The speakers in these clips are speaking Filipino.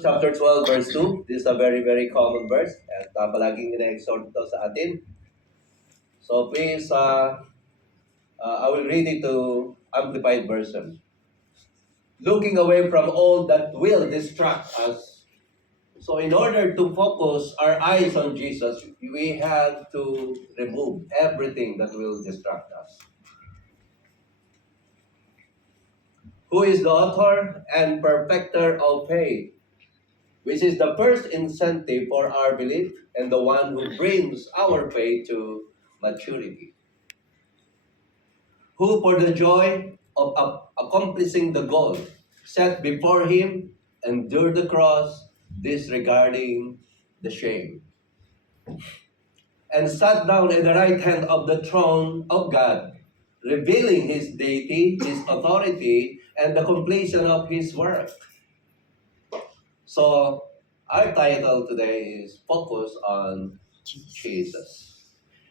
Chapter 12, verse 2. This is a very, very common verse. At palaging ina-exhort ito sa atin. So please, I will read it to Amplified Version. Looking away from all that will distract us. So in order to focus our eyes on Jesus, we have to remove everything that will distract us. Who is the author and perfecter of faith, which is the first incentive for our belief and the one who brings our faith to maturity. Who, for the joy of accomplishing the goal set before him, endured the cross, disregarding the shame, and sat down at the right hand of the throne of God, revealing his deity, his authority, and the completion of his work. So, our title today is Focus on Jesus.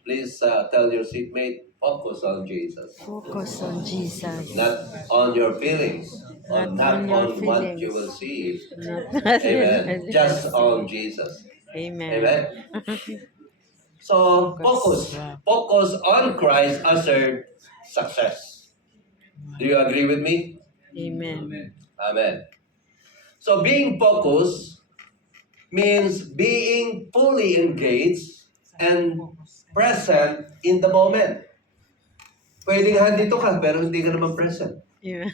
Please tell your seatmate, focus on Jesus. Focus on Jesus. Not on your feelings, Not not on your on what you feelings. will see. Not Amen. Just on Jesus. Amen. Amen. So, focus. Wow. Focus on Christ as our success. Do you agree with me? Amen. Amen. So, being focused means being fully engaged and present in the moment. Pwedeng handito ka, pero hindi ka naman present. Amen.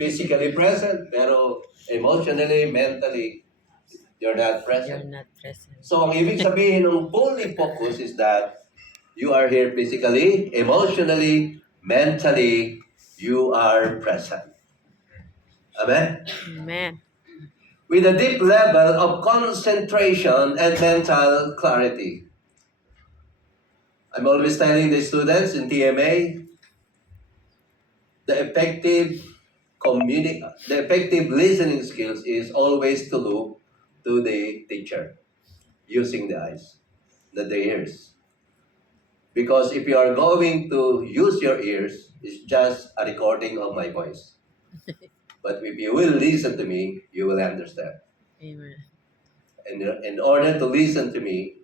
Physically present, pero emotionally, mentally, you're not You're present. not present. So, ang ibig sabihin ng fully focus is that you are here physically, emotionally, mentally, you are present. Amen? Amen. With a deep level of concentration and mental clarity. I'm always telling the students in TMA, the effective listening skills is always to look to the teacher using the eyes, not the ears. Because if you are going to use your ears, it's just a recording of my voice. But if you will listen to me, you will understand. Amen. And in order to listen to me,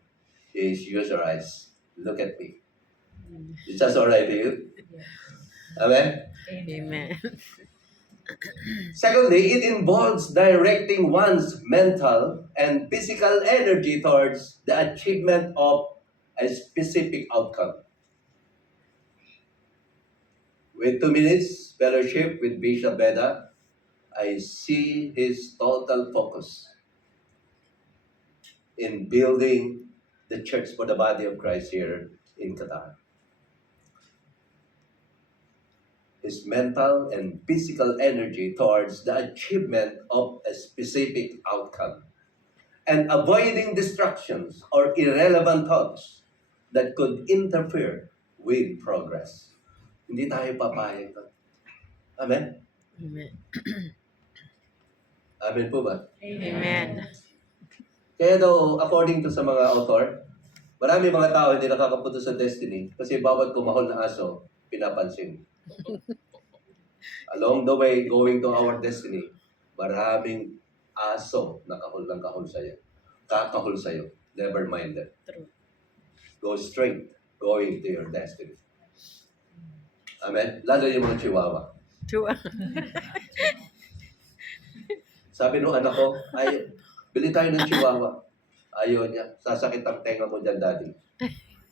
is use your eyes. Look at me. Is that all right to you? Amen? Amen. Secondly, it involves directing one's mental and physical energy towards the achievement of a specific outcome. With 2 minutes fellowship with Bishop Beda, I see his total focus in building the church for the body of Christ here in Qatar. His mental and physical energy towards the achievement of a specific outcome and avoiding distractions or irrelevant thoughts that could interfere with progress. Hindi tayo papayag. Amen? Amen. Amen po ba? Amen. Kaya daw, according to sa mga author, marami mga tao hindi nakakapunta sa destiny kasi bawat kumahol na aso, pinapansin. Along the way, going to our destiny, maraming aso na kahol ng kahol sa'yo. Kakahol sa'yo. Never mind that. True. Go straight, going to your destiny. Amen? Lalo yung mga chihuahua. True. Sabi nung anak ko, ay, bili tayo ng chihuahua. Ayaw niya. Sasakit ang tenga mo dyan, daddy.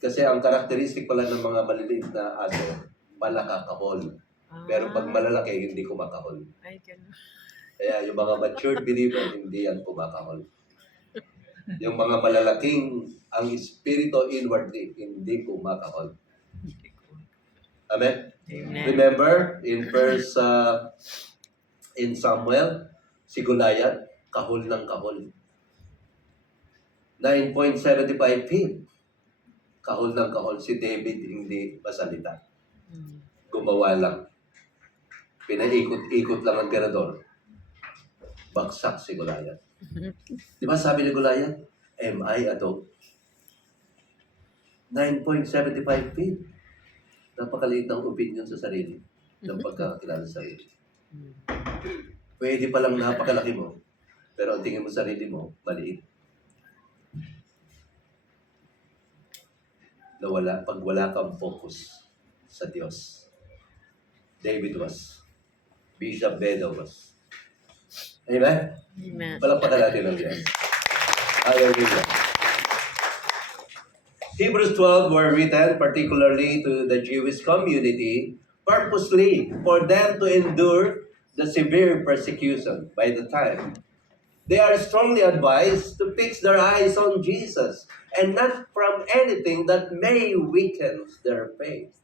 Kasi ang karakteristik pala ng mga maliliit na aso, palakakahol. Pero pag malalaki, hindi kumakahol. Ay, ganun. Kaya yung mga matured believer, hindi yan kumakahol. Yung mga malalaking, ang espiritu inwardly, hindi kumakahol. Amen? Amen. Remember, in Samuel, si Goliath, kahol ng kahol. 9.75 feet. Kahol ng kahol. Si David, hindi masalita. Gumawa lang. Pinaikot-ikot lang ang tirador. Bagsak si Goliath. Di ba sabi ni Goliath, am I a dog? 9.75 feet. Napakaliit ng opinion sa sarili. Ng pagkakilala sa sarili. Pwede palang napakalaki mo. Pero ang tingin mo sa sarili mo, maliit. Pag wala kang focus sa Diyos. David was. Bishop Bedo was. Amen? Amen. Palakpakan natin ang Diyos. Hallelujah. Hebrews 12 were written particularly to the Jewish community purposely for them to endure the severe persecution by the time. They are strongly advised to fix their eyes on Jesus and not from anything that may weaken their faith.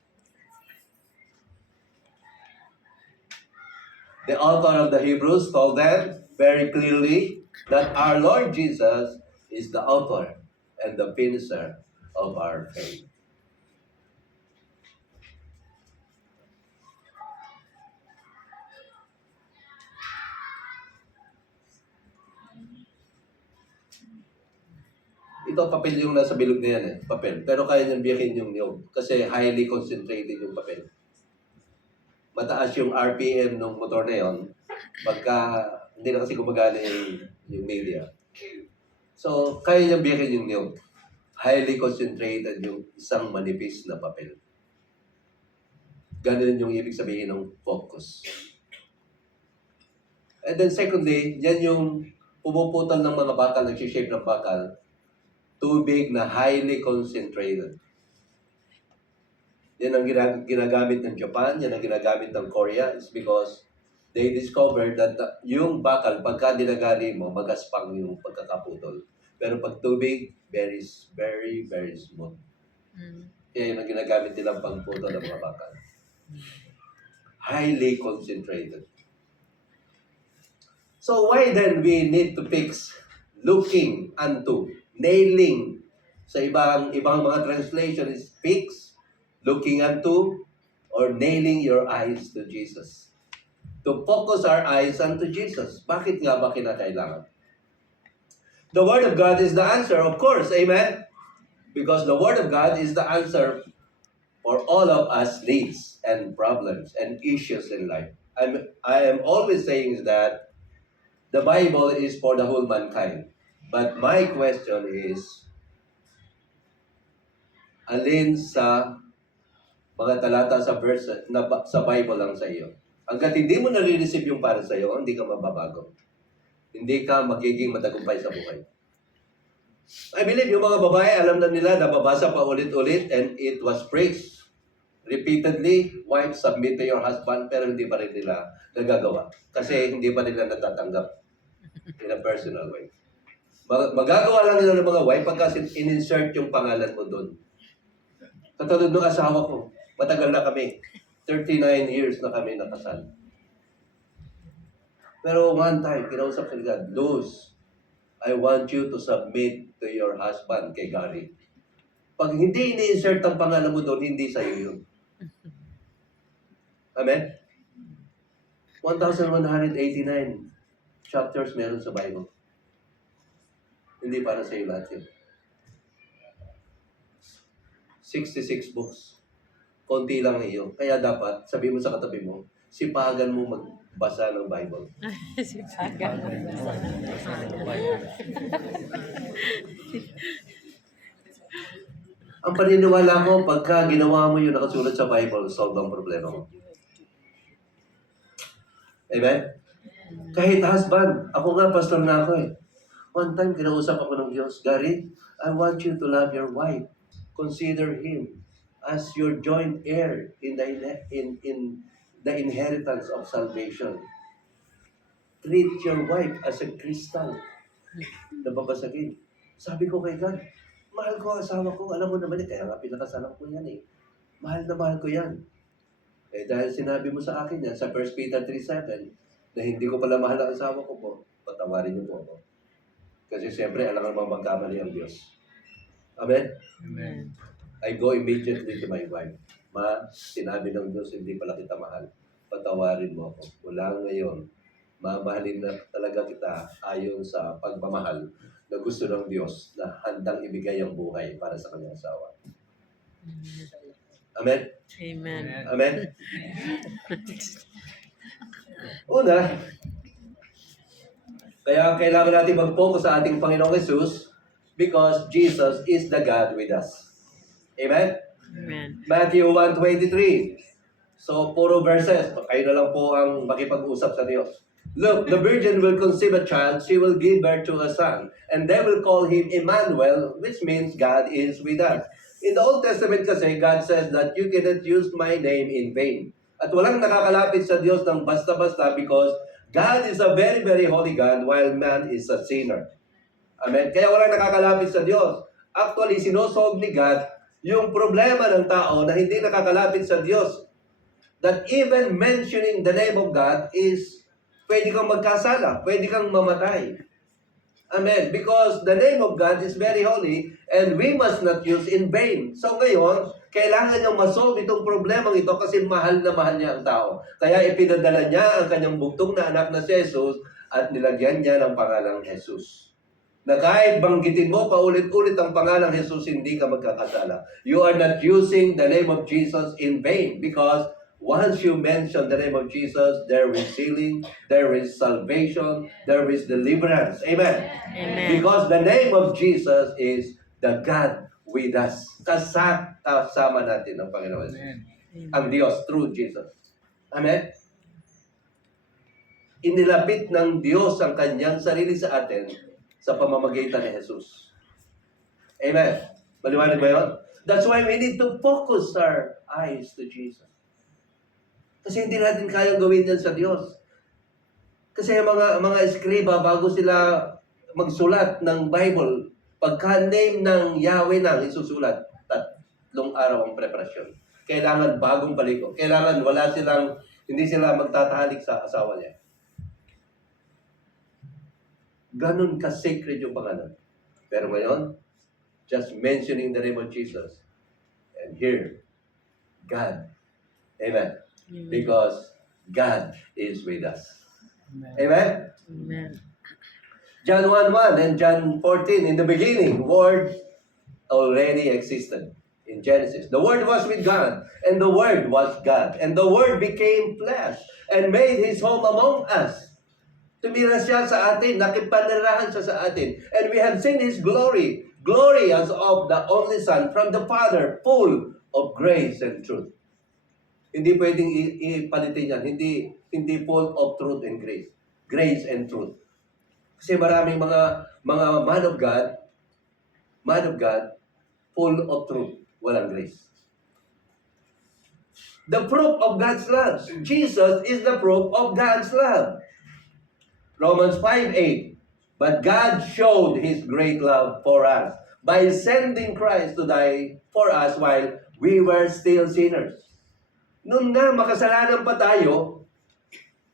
The author of the Hebrews told them very clearly that our Lord Jesus is the author and the finisher of our faith. Ito, papel yung nasa bilog na yan papel. Pero kaya niyang biyakin yung niyog kasi highly concentrated yung papel. Mataas yung RPM ng motor na yon pagka hindi na kasi gumagana yung media. So, kaya niyang biyakin yung niyog. Highly concentrated yung isang manipis na papel. Ganun yung ibig sabihin ng focus. And then secondly, yan yung pumuputol ng mga bakal, nagsishape ng bakal, tubig na highly concentrated. Yan ang ginagamit ng Japan, yan ang ginagamit ng Korea, is because they discovered that yung bakal, pagka dinagali mo, magaspang yung pagkakaputol. Pero pag tubig, very, very smooth. Kaya yun ang ginagamit nilang pangputol ng mga bakal. Highly concentrated. So why then we need to fix looking unto, nailing, sa ibang mga translation is fix, looking unto, or nailing your eyes to Jesus. To focus our eyes unto Jesus. Bakit nga ba kinakailangan? The Word of God is the answer, of course. Amen? Because the Word of God is the answer for all of us needs and problems and issues in life. I am always saying that the Bible is for the whole mankind. But my question is, alin sa mga talata sa verse sa Bible lang sa iyo? Hanggat hindi mo nare-receive yung para sa iyo, hindi ka mababago. Hindi ka magiging matagumpay sa buhay. I believe yung mga babae, alam na nila, nababasa pa ulit-ulit, and it was preached repeatedly. Wife, submit to your husband, pero hindi pa rin nila nagagawa. Kasi hindi pa nila natatanggap in a personal way. Magagawa lang nila ng mga wife pagka in-insert yung pangalan mo doon. Katulad ng asawa ko, matagal na kami. 39 years na kami nakasal. Pero one time, kinausap sa God, Luz, I want you to submit to your husband, kay Gary. Pag hindi ini-insert ang pangalan mo doon, hindi sa'yo yun. Amen? 1,189 chapters meron sa Bible. Hindi para sa iyo lahat yun. 66 books. Konti lang iyo. Kaya dapat, sabi mo sa katabi mo, sipagan mo magbasa ng Bible. Sipagan. Ang paniniwala ko, pagka ginawa mo yung nakasulat sa Bible, solve ang problema mo. Amen? Kahit husband, ako nga, pastor na ako eh. One time, kinausap ako ng Diyos, Gary, I want you to love your wife. Consider him as your joint heir in the inheritance of salvation. Treat your wife as a crystal na babasagin. Sabi ko kay God, mahal ko ang asawa ko. Alam mo naman kaya nga pinakasalan ko yan eh. Mahal na mahal ko yan. Eh dahil sinabi mo sa akin yan sa 1 Peter 3:7 na hindi ko pala mahal ang asawa ko po, patawarin niyo po ako. Kasi siyempre, alam naman magkamali ang Diyos. Amen? Amen. I go immediately to my wife. Ma, sinabi ng Diyos, hindi pala kita mahal. Patawarin mo ako. Mula ngayon, mamahalin na talaga kita ayon sa pagmamahal na gusto ng Diyos na handang ibigay ang buhay para sa kanyang asawa. Amen? Amen. Amen? Una, Kaya kailangan natin mag-focus sa ating Panginoong Jesus because Jesus is the God with us. Amen? Amen. Matthew 1:23. So, puro verses. Kayo na lang po ang makipag-usap sa Diyos. Look, the virgin will conceive a child, she will give birth to a son, and they will call him Emmanuel, which means God is with us. In the Old Testament kasi, God says that you cannot use my name in vain. At walang nakakalapit sa Diyos ng basta-basta because God is a very, very holy God while man is a sinner. Amen? Kaya walang nakakalapit sa Diyos. Actually, sinosolve ni God yung problema ng tao na hindi nakakalapit sa Diyos. That even mentioning the name of God is pwede kang magkasala, pwede kang mamatay. Amen. Because the name of God is very holy and we must not use in vain. So ngayon, kailangan niyang masolve itong problemang ito kasi mahal na mahal niya ang tao. Kaya ipinadala niya ang kanyang bugtong na anak na si Jesus at nilagyan niya ng pangalang Jesus. Na kahit banggitin mo paulit-ulit ang pangalang Jesus, hindi ka magkakasala. You are not using the name of Jesus in vain because once you mention the name of Jesus, there is healing, there is salvation, there is deliverance. Amen. Amen. Because the name of Jesus is the God with us. Kasama natin ang Panginoon. Ang Diyos through Jesus. Amen. Inilapit ng Diyos ang kanyang sarili sa atin sa pamamagitan ni Jesus. Amen. Maliwanag ba yun? That's why we need to focus our eyes to Jesus. Kasi hindi natin kayang gawin yan sa Diyos. Kasi mga eskriba, bago sila magsulat ng Bible, pagka name ng Yahweh nang isusulat, 3 araw ang preparasyon. Kailangan bagong paliko. Kailangan hindi sila magtatahalik sa asawa niya. Ganun ka-sacred yung pangalan. Pero ngayon, just mentioning the name of Jesus, and here, God. Amen. Because God is with us. Amen? Amen. John 1:1 and John 14, in the beginning, Word already existed in Genesis. The Word was with God, and the Word was God. And the Word became flesh and made His home among us. Tumira siya sa atin, nakipanirahan siya sa atin. And we have seen His glory, glory as of the only Son from the Father, full of grace and truth. Hindi pwedeng ipalitin yan. Hindi full of truth and grace. Grace and truth. Kasi maraming mga man of God, full of truth. Walang grace. The proof of God's love. Jesus is the proof of God's love. Romans 5:8. But God showed His great love for us by sending Christ to die for us while we were still sinners. Nung na makasalanan pa tayo,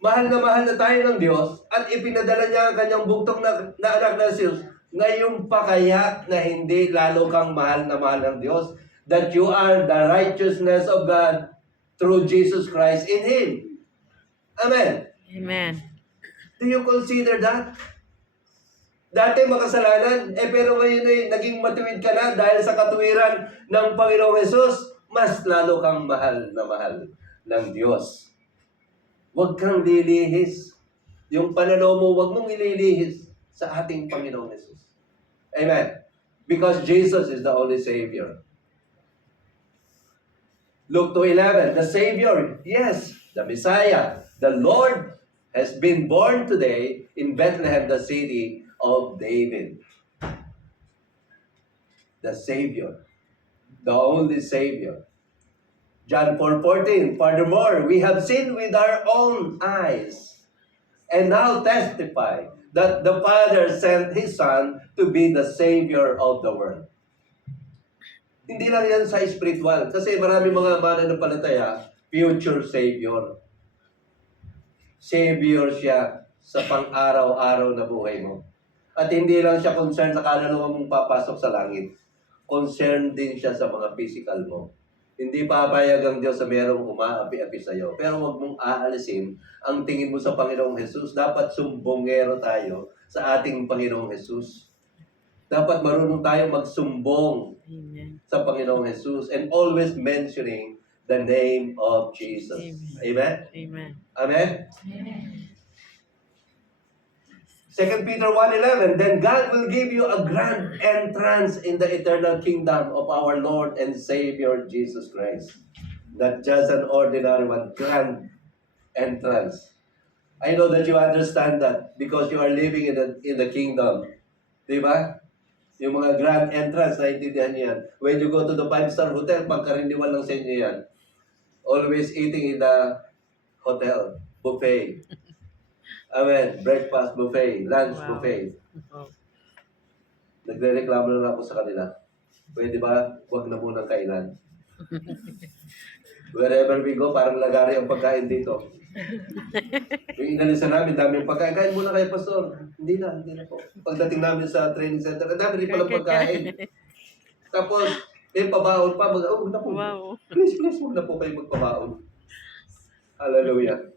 mahal na tayo ng Diyos at ipinadala niya ang kanyang bugtong na anak na Jesus, ngayon pa kaya na hindi lalo kang mahal ng Diyos that you are the righteousness of God through Jesus Christ in Him. Amen. Amen. Do you consider that? Dati makasalanan, pero ngayon ay naging matuwid ka na dahil sa katuwiran ng Panginoong Jesus, mas lalo kang mahal ng Diyos. Huwag kang lilihis. Yung pananaw mo, huwag mong ililihis sa ating Panginoong Jesus. Amen. Because Jesus is the only Savior. Luke 2:11, the Savior, yes, the Messiah, the Lord has been born today in Bethlehem, the city of David. The Savior. The only Savior. John 4:14, furthermore, we have seen with our own eyes and now testify that the Father sent His Son to be the Savior of the world. Hindi lang yan sa spiritual. Kasi marami mga mananampalataya, future Savior. Savior siya sa pang-araw-araw na buhay mo. At hindi lang siya concerned sa kaluluwa mong papasok sa langit. Concerned din siya sa mga physical mo. Hindi papayag ang Diyos sa merong umaapi-api sa iyo. Pero huwag mong aalisin ang tingin mo sa Panginoong Jesus. Dapat sumbongero tayo sa ating Panginoong Jesus. Dapat marunong tayo magsumbong Amen. sa Panginoong Jesus and always mentioning the name of Jesus. Amen? Amen. Amen? 2 Peter 1:11, then God will give you a grand entrance in the eternal kingdom of our Lord and Savior Jesus Christ. Not just an ordinary one, grand entrance. I know that you understand that because you are living in the kingdom. Di ba? Yung mga grand entrance, naiintindihan niyo yan. When you go to the five-star hotel, pagkaraniwan lang sa inyo yan. Always eating in the hotel, buffet. Amen. Breakfast buffet, lunch Wow. buffet. Wow. Nagre-reklamo na lang ako sa kanila. Pwede ba, huwag na munang kainan. Wherever we go, parang lagari ang pagkain dito. Yung inalisan namin, daming pagkain. Kain muna kayo, Pastor. Hindi na po. Pagdating namin sa training center, ang dami rin palang pagkain. Tapos, may pabaon pa. Naku, Wow. please, huwag na po kayo magpabaon. Hallelujah.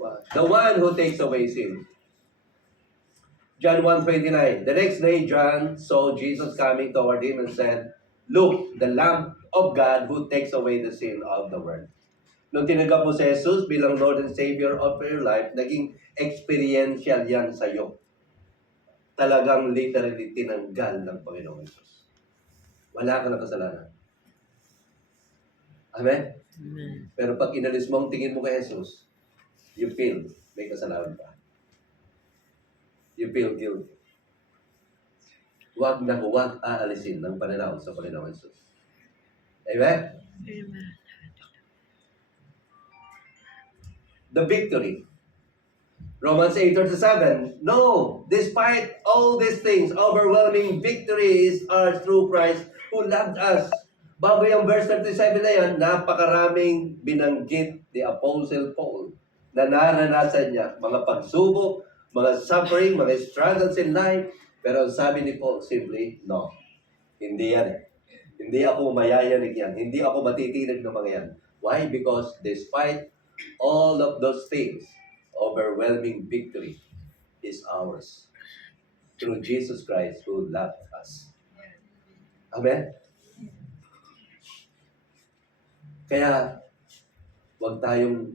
Wow. The one who takes away sin. John 1:29. The next day, John saw Jesus coming toward him and said, "Look, the Lamb of God who takes away the sin of the world." Nung tinanggap mo si Jesus bilang Lord and Savior of your life, naging experiential yan sa iyo. Talagang literally tinanggal ng Panginoong Jesus. Wala ka ng kasalanan. Amen? Amen. Pero pag inalis mo ang tingin mo kay Jesus, you feel may kasalanan ka. You feel guilty. Huwag na huwag aalisin ng pananaw sa Panginoong Jesus. Amen? Amen. The victory. Romans 8:37. No, despite all these things, overwhelming victory is ours through Christ who loved us. Bago yung verse 37 na yan, napakaraming binanggit ni Apostle Paul na naranasan niya. Mga pagsubok, mga suffering, mga struggles in life. Pero ang sabi ni Paul, simply, no. Hindi yan. Hindi ako mayayanig yan. Hindi ako matitinig ng mga yan. Why? Because despite all of those things, overwhelming victory is ours through Jesus Christ who loved us. Amen? Kaya, huwag tayong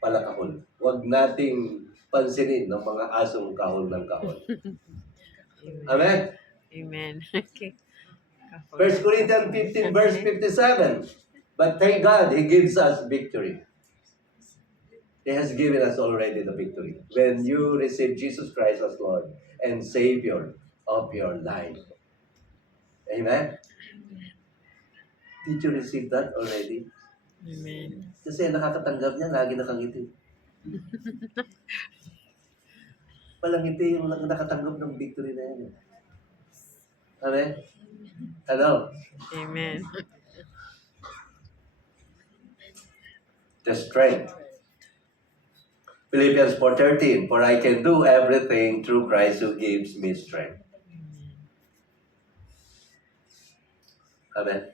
palakahol. Huwag nating pansinin ng mga asong kahol ng kahol. Amen? Amen. Okay. 1 Corinthians 15 verse 57. But thank God, He gives us victory. He has given us already the victory. When you receive Jesus Christ as Lord and Savior of your life. Amen? Did you receive that already? Amen. Kasi nakakatanggap niya, lagi nakangiti. Palangiti yung nakatanggap ng victory na yan. Amen? Hello? Amen. The strength. Philippians 4:13, for I can do everything through Christ who gives me strength. Amen?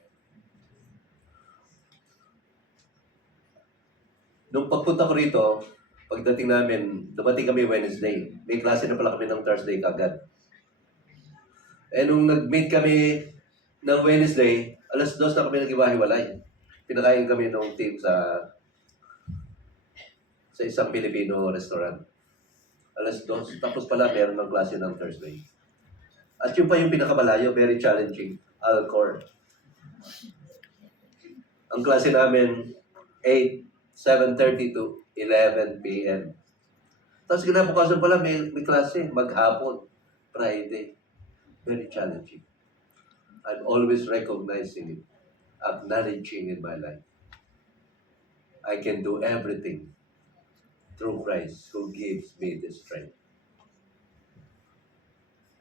Nung pagpunta ko rito, pagdating namin, dumating kami Wednesday. May klase na pala kami ng Thursday kagad. Eh nung nag-meet kami ng Wednesday, 2:00 na kami nag-iwahiwalay. Pinakain kami ng team sa isang Filipino restaurant. 2:00. Tapos pala meron ng klase ng Thursday. At yun pa yung pinakamalayo, very challenging. Alcor. Ang klase namin, 7:30 to 11 p.m. Tapos kinabukasan pala may klase, maghapon, Friday. Very challenging. I'm always recognizing it, acknowledging in my life. I can do everything through Christ who gives me the strength.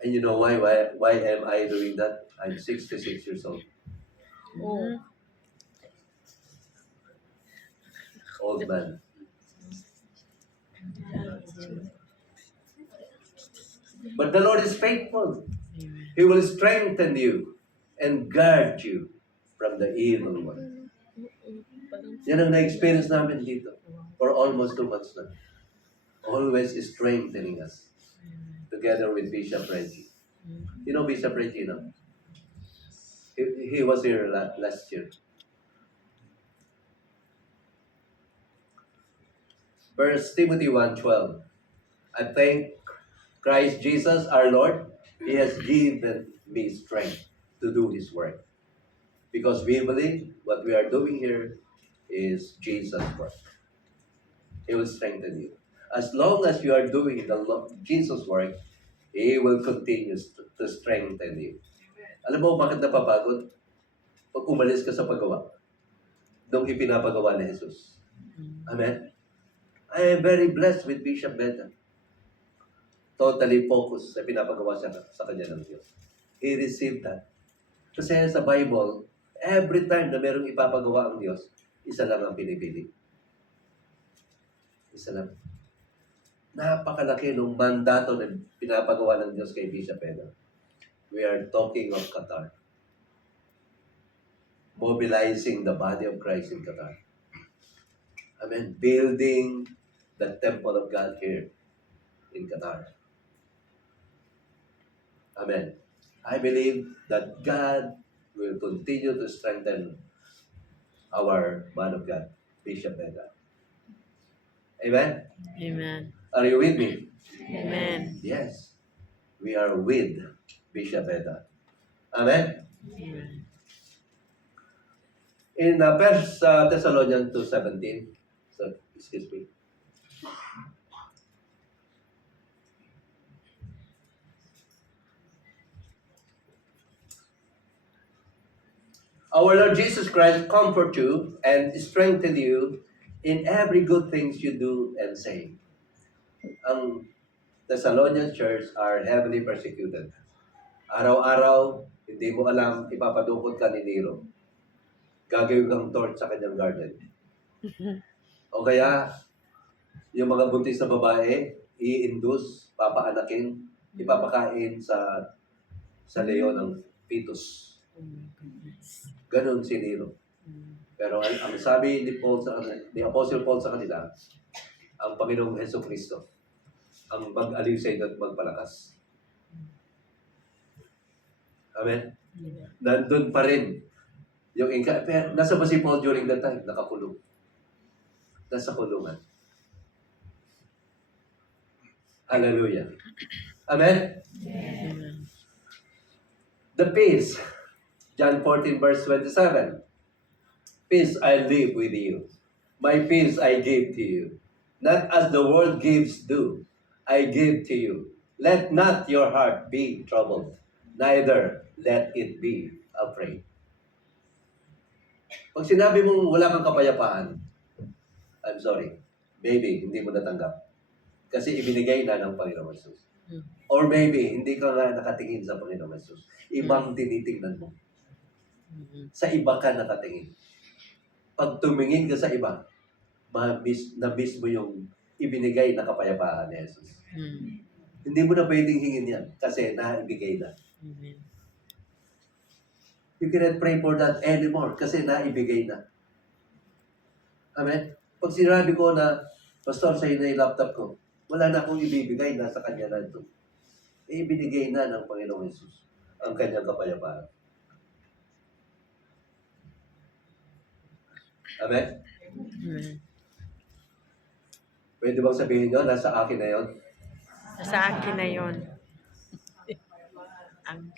And you know why am I doing that? I'm 66 years old. Oh. Old man. But the Lord is faithful. Amen. He will strengthen you and guard you from the evil one. Yan ang na-experience namin dito for almost 2 months na. Always strengthening us together with Bishop Reggie. You know Bishop Reggie, no? He was here last year. 1 Timothy 1:12. I thank Christ Jesus, our Lord, He has given me strength to do His work. Because we believe what we are doing here is Jesus' work. He will strengthen you. As long as you are doing the Jesus' work, He will continue to strengthen you. Alam mo bakit napapagod? Pag umalis ka sa paggawa, nung ipinapagawa ni Jesus. Amen? I am very blessed with Bishop Beta. Totally focused sa pinapagawa siya sa kanya ng Diyos. He received that. Kasi sa Bible, every time na merong ipapagawa ang Diyos, isa lang ang pinipili. Isa lang. Napakalaki ng mandato na pinapagawa ng Diyos kay Bishop Beta. We are talking of Qatar. Mobilizing the body of Christ in Qatar. Amen. Building the temple of God here in Qatar. Amen. I believe that God will continue to strengthen our man of God, Bishop Beta. Amen? Amen. Are you with me? Amen. Yes. We are with Bishop Beta. Amen? Amen. In 1 Thessalonians 2:17, so, excuse me. Our Lord Jesus Christ comfort you and strengthen you in every good things you do and say. Ang Thessalonian church are heavily persecuted. Araw-araw, hindi mo alam, ipapadukot ka ni Nero. Gagawin kang torch sa kanyang garden. O kaya, yung mga buntis na babae, i-induce, papaanakin, ipapakain sa leon ng fetus. Oh my goodness. Ganon si Nero. Pero ang sabi ni Apostle Paul sa kanila, ang Panginoong Hesus Kristo, ang mag-aliw sa inyo at magpalakas. Amen? Nandun pa rin yung pero nasa ba si Paul during that time? Nakakulong. Nasa kulungan. Hallelujah. Amen? Amen. The peace. John 14 verse 27. Peace I leave with you. My peace I give to you. Not as the world gives do, I give to you. Let not your heart be troubled, neither let it be afraid. Pag sinabi mong wala kang kapayapaan, I'm sorry, maybe hindi mo natanggap. Kasi ibinigay na ng Panginoon Jesus. Or maybe hindi ka nga nakatingin sa Panginoon Jesus. Ibang tinitingnan mo. Sa iba ka nakatingin. Pag tumingin ka sa iba, na-miss mo yung ibinigay na kapayapaan ni Jesus. Hindi mo na pwedeng hingin yan kasi naibigay na. Amen. You cannot pray for that anymore kasi naibigay na. Amen? Pag sinabi ko na, Pastor, sa'yo na yung laptop ko, wala na akong ibibigay, nasa kanya na ito. Ibinigay na ng Panginoong Jesus ang kanyang kapayapaan. Amen? Amen. Pwede bang sabihin nyo, nasa akin na yon? Sa akin na yun. Ang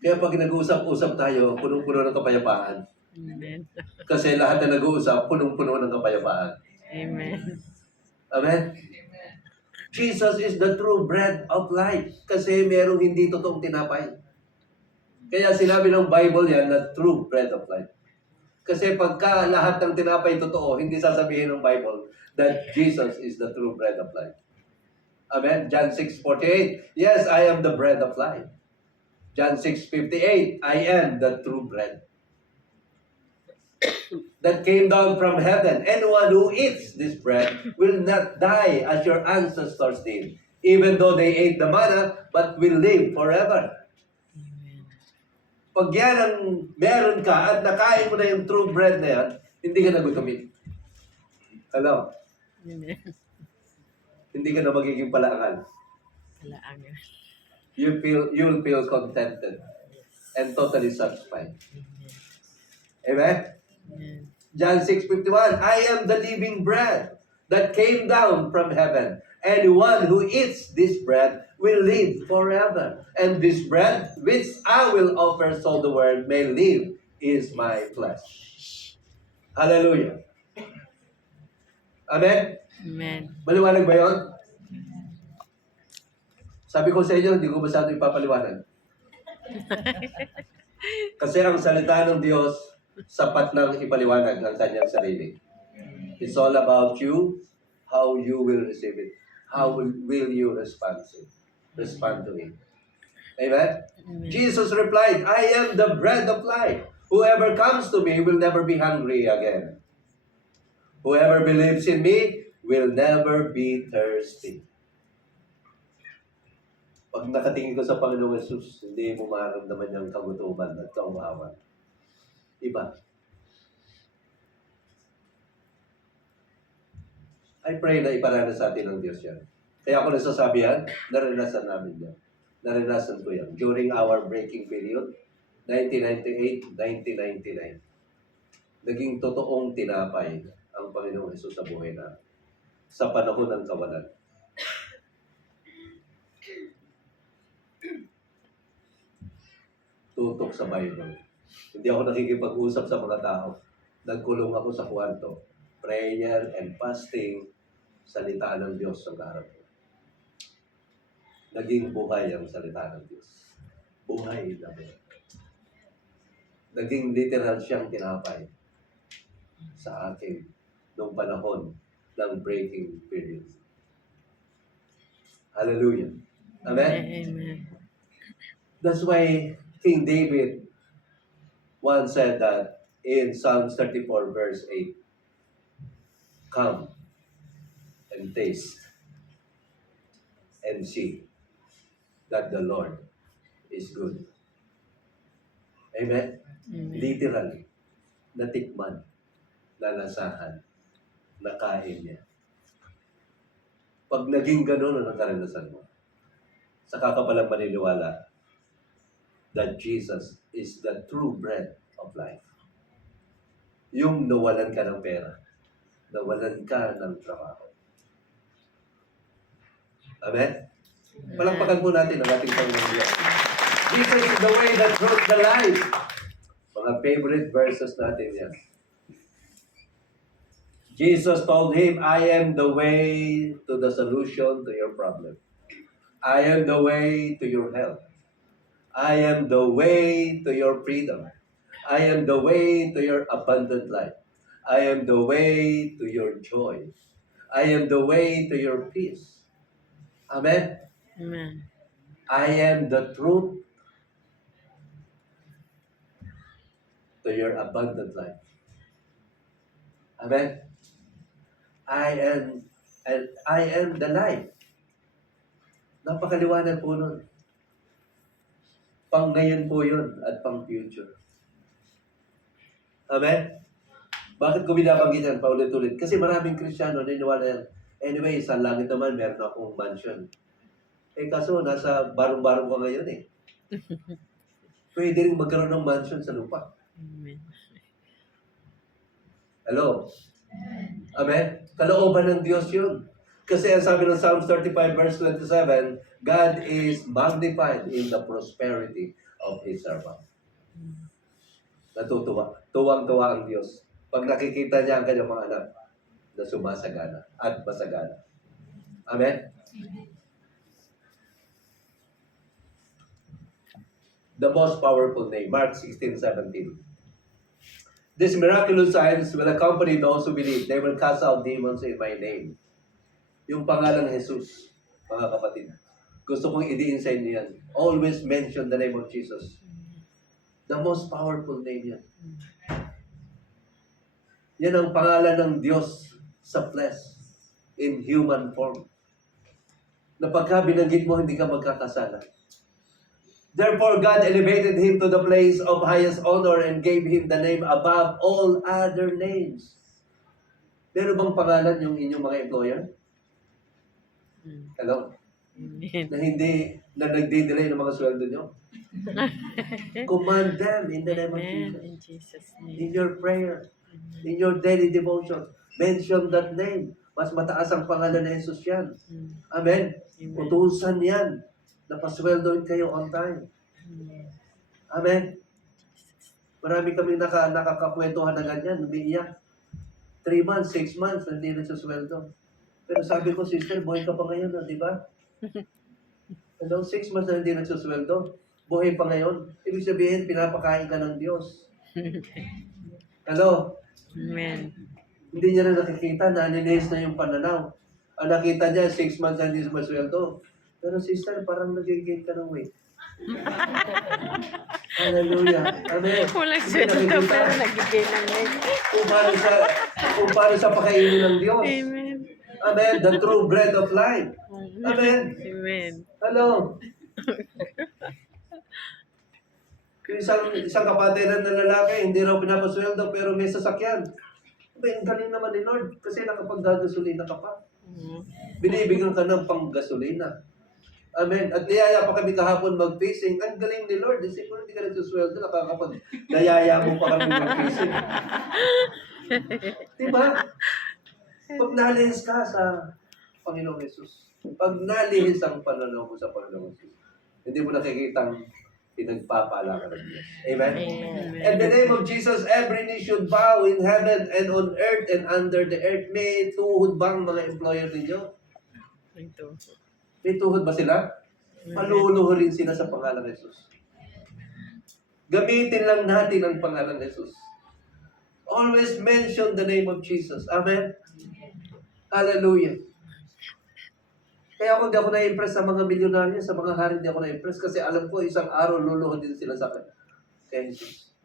Kaya pag nag-uusap-usap tayo, punong-puno ng kapayapaan. Amen. Kasi lahat na nag-uusap, punong-puno ng kapayapaan. Amen. Amen? Jesus is the true bread of life. Kasi merong hindi totoong tinapay. Kaya sinabi ng Bible yan na true bread of life. Kasi pagka lahat ng tinapay totoo, hindi sasabihin ng Bible that Jesus is the true bread of life. Amen? John 6:48, yes, I am the bread of life. John 6:58, I am the true bread that came down from heaven. Anyone who eats this bread will not die as your ancestors did, even though they ate the manna, but will live forever. Amen. Pag yan ang meron ka at nakain mo na yung true bread na yan, hindi ka na gutomit. Hello? Amen. Hindi ka na magiging palaangan. Kalaangan. You'll feel contented and totally satisfied. Amen? Amen. John 6:51, I am the living bread that came down from heaven. Anyone who eats this bread will live forever. And this bread which I will offer so the world may live is my flesh. Hallelujah. Amen? Amen. Maliwanag ba yun? Sabi ko sa inyo, hindi ko masyado ipapaliwanag. Kasi ang salita ng Diyos, sapat nang ipaliwanag ang kanyang sarili. It's all about you, how you will receive it. How will you respond to it? Amen? Amen. Jesus replied, I am the bread of life. Whoever comes to me will never be hungry again. Whoever believes in me will never be thirsty. Pag nakatingin ko sa Panginoong Jesus, hindi mo maramdaman yung kagutuman at kauhawan. Iba. I pray na iparanas sa atin ng Diyos yan. Kaya ako nasasabi yan, naranasan namin yan. Naranasan ko yan. During our breaking period, 1998-1999. Naging totoong tinapay ang Panginoong Jesus sa buhay na sa panahon ng kawalan. Tutok sa Bible. Hindi ako nakikipag-usap sa mga tao. Nagkulong ako sa kwarto. Prayer and fasting, salita ng Diyos sa harap ko. Naging buhay ang salita ng Diyos. Buhay na buhay. Naging literal siyang tinapay sa akin noong panahon ng breaking period. Hallelujah. Amen? Amen. That's why King David once said that in Psalms 34 verse 8, come and taste and see that the Lord is good. Amen? Amen. Literally, natikman, nalasahan, nakain niya. Pag naging gano'n ang karanasan mo, saka ka palang maniniwala that Jesus is the true bread of life. Yung nawalan ka ng pera, nawalan ka ng trabaho. Amen? Palakpakan po natin ang ating Panginoon Diyos. Jesus is the way, the truth, the life. Mga favorite verses natin yan. Jesus told him, I am the way to the solution to your problem. I am the way to your health. I am the way to your freedom. I am the way to your abundant life. I am the way to your joy. I am the way to your peace. Amen? Amen. I am the truth to your abundant life. Amen? I am the life. Napakaliwanag po nun. Pang ngayon po yun at pang future. Amen? Bakit ko binabanggit yan paulit-ulit? Kasi maraming Kristiyano naniniwala yan. Anyway, sa langit naman meron akong mansion. Kaso nasa barong-barong ka ngayon eh. Pwede rin magkaroon ng mansion sa lupa. Amen. Hello? Amen? Kalooban ng Diyos yun. Kasi ang sabi ng Psalms 35 verse 27, God is magnified in the prosperity of His servant. Natutuwa. Tuwang-tuwa ang Diyos. Pag nakikita niya ang kanyang mga anak na sumasagana at masagana. Amen? The most powerful name, Mark 16:17. These miraculous signs will accompany those who believe. They will cast out demons in my name. Yung pangalan ng Jesus, mga kapatid. Gusto kong idiin sa inyo yan. Always mention the name of Jesus. The most powerful name yan. Yan ang pangalan ng Diyos sa flesh, in human form. Na pagka binanggit mo, hindi ka magkakasala. Therefore, God elevated him to the place of highest honor and gave him the name above all other names. Meron bang pangalan yung inyong mga employer? Hello? Amen. Na nagdi-delay ng mga sweldo nyo? Command them in the name of Amen. Jesus. In Jesus' name. In your prayer, in your daily devotion, mention that name. Mas mataas ang pangalan ni Jesus yan. Mm. Amen. Amen. Utusan yan. Napasweldoin kayo on time. Mm. Amen. Marami kami nakakakwentuhan na ganyan, umiiyak. 3 months, 6 months, hindi nagsusweldo. Pero sabi ko, sister, buhay ka pa ngayon, di ba? Ano, 6 months na hindi nagsusweldo. Buhay pa ngayon. Ibig sabihin, pinapakain ka ng Diyos. Ano? Amen. Hindi niya na nakikita, naninihis na yung pananaw. Ang nakita niya, 6 months na hindi sumasweldo. Pero sister, parang nag-gain ka ng weight. Hallelujah. Amen. Walang Hindi sweldo nakikita pero nagiging ng weight. kung paano sa pakainin ng Diyos. Amen. Amen. The true bread of life. Amen. Amen. Hello. Yung isang kapatiran na lalaki, hindi raw pinapasweldo pero may sasakyan. Ang galing naman ni Lord kasi nakapag-gasolina ka pa. Mm. Binibigyan ka ng pang-gasolina. Amen. At niyaya pa kami kahapon mag-fishing. Ang galing ni Lord. Siguro hindi ka nagsusweldo, nakakapag-nayaya mo pa kami mag-fishing. Diba? Pag nalihis ka sa Panginoong Jesus, pag nalihis ang pananaw mo sa Panginoong Jesus, hindi mo nakikitang pinagpapala ka ng Diyos. Amen? Amen. In the name of Jesus, every knee should bow in heaven and on earth and under the earth. May tuhod ba ang mga employer ninyo? Ito. May tuhod ba sila? Paluluhurin sila sa pangalan ng Jesus. Gamitin lang natin ang pangalan ng Jesus. Always mention the name of Jesus. Amen? Hallelujah. Kaya ako hindi ako na-impress sa mga milyonaryo, sa mga hari hindi ako na-impress kasi alam ko isang araw luluhod din sila sa akin. Kaya Jesus.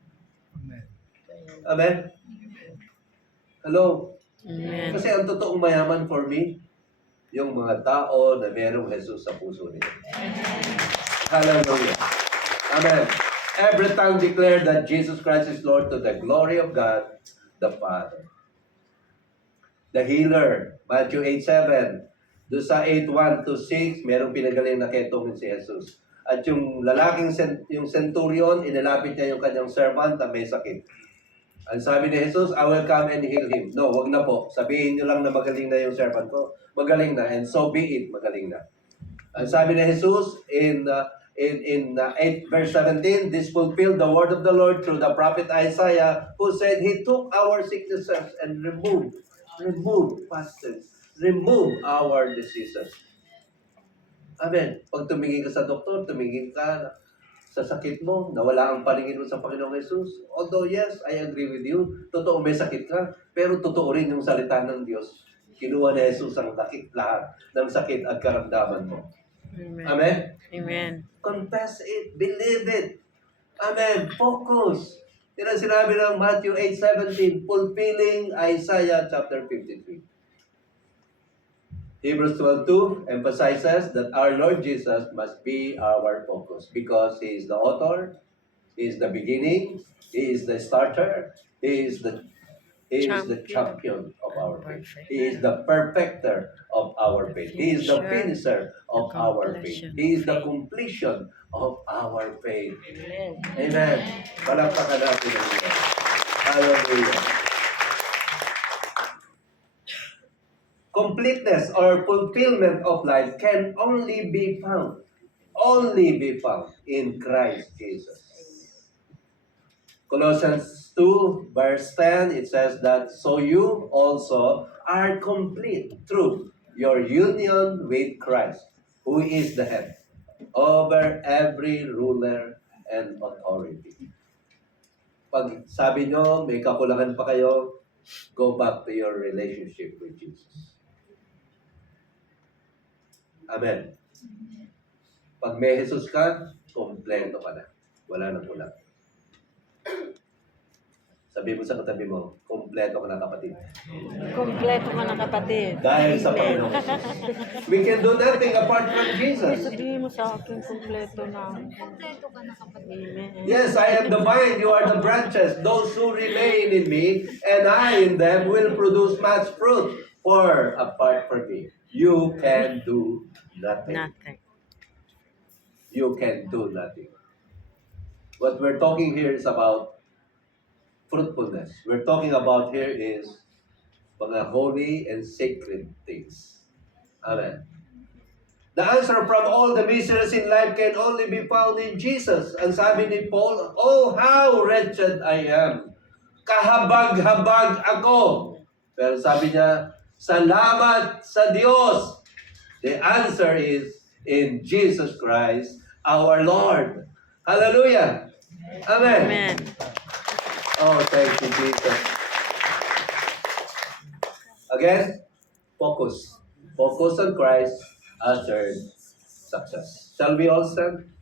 Amen? Hello? Amen. Kasi ang totoong mayaman for me, yung mga tao na merong Jesus sa puso nila. Hallelujah. Amen. Every tongue declare that Jesus Christ is Lord to the glory of God, the Father. The healer, Matthew 8:7. Doon sa 8:1 to 6, merong pinagaling na ketongin si Jesus. At yung lalaking, yung centurion, inilapit niya yung kanyang servant na may sakit. Ang sabi ni Jesus, I will come and heal him. No, wag na po. Sabihin niyo lang na magaling na yung servant ko. Magaling na. And so be it, magaling na. Ang sabi ni Jesus in 8 verse 17, this fulfilled the word of the Lord through the prophet Isaiah, who said, He took our sicknesses and removed past tense, remove our diseases. Amen. Pag tumingin ka sa doktor, tumingin ka sa sakit mo, nawala ang paningin mo sa Panginoong Jesus. Although yes, I agree with you, totoo may sakit ka, pero totoo rin yung salita ng Diyos. Kinuha ni Jesus ang lahat ng sakit at karamdaman mo. Amen. Amen? Amen. Confess it, believe it. Amen. Focus. Yan ang sinabi ng Matthew 8:17, fulfilling Isaiah chapter 53. Hebrews 12:2 emphasizes that our Lord Jesus must be our focus because He is the author, He is the beginning, He is the starter, He is the champion of our faith. He is the perfecter of our faith. He is the finisher of our faith. He is the completion of our faith. Amen. Palakpakan natin ang Diyos. Hallelujah. Completeness or fulfillment of life can only be found in Christ Jesus. Colossians 2 verse 10, it says that, so you also are complete through your union with Christ, who is the head, over every ruler and authority. Pag sabi nyo, may kakulangan pa kayo, go back to your relationship with Jesus. Amen. Pag may Jesus ka, kompleto ka na. Wala nang kulang. Sabi mo sa katabi mo, kompleto ka na kapatid. Kompleto ka na kapatid. Dahil sa Amen. Panginoon Jesus. We can do nothing apart from Jesus. Sabihin mo sa akin, kompleto na. Kompleto ka na kapatid. Amen. Yes, I am the vine, you are the branches. Those who remain in me, and I in them, will produce much fruit. For apart from me, you can do nothing. Nothing. You can do nothing. What we're talking here is about fruitfulness. We're talking about here is mga holy and sacred things. Amen. The answer from all the miseries in life can only be found in Jesus. Ang sabi ni Paul, "Oh, how wretched I am. Kahabag-habag ako." Pero sabi niya, salamat sa Diyos. The answer is in Jesus Christ, our Lord. Hallelujah. Amen. Amen. Oh, thank you, Jesus. Again, focus. Focus on Christ, assured success. Shall we all stand?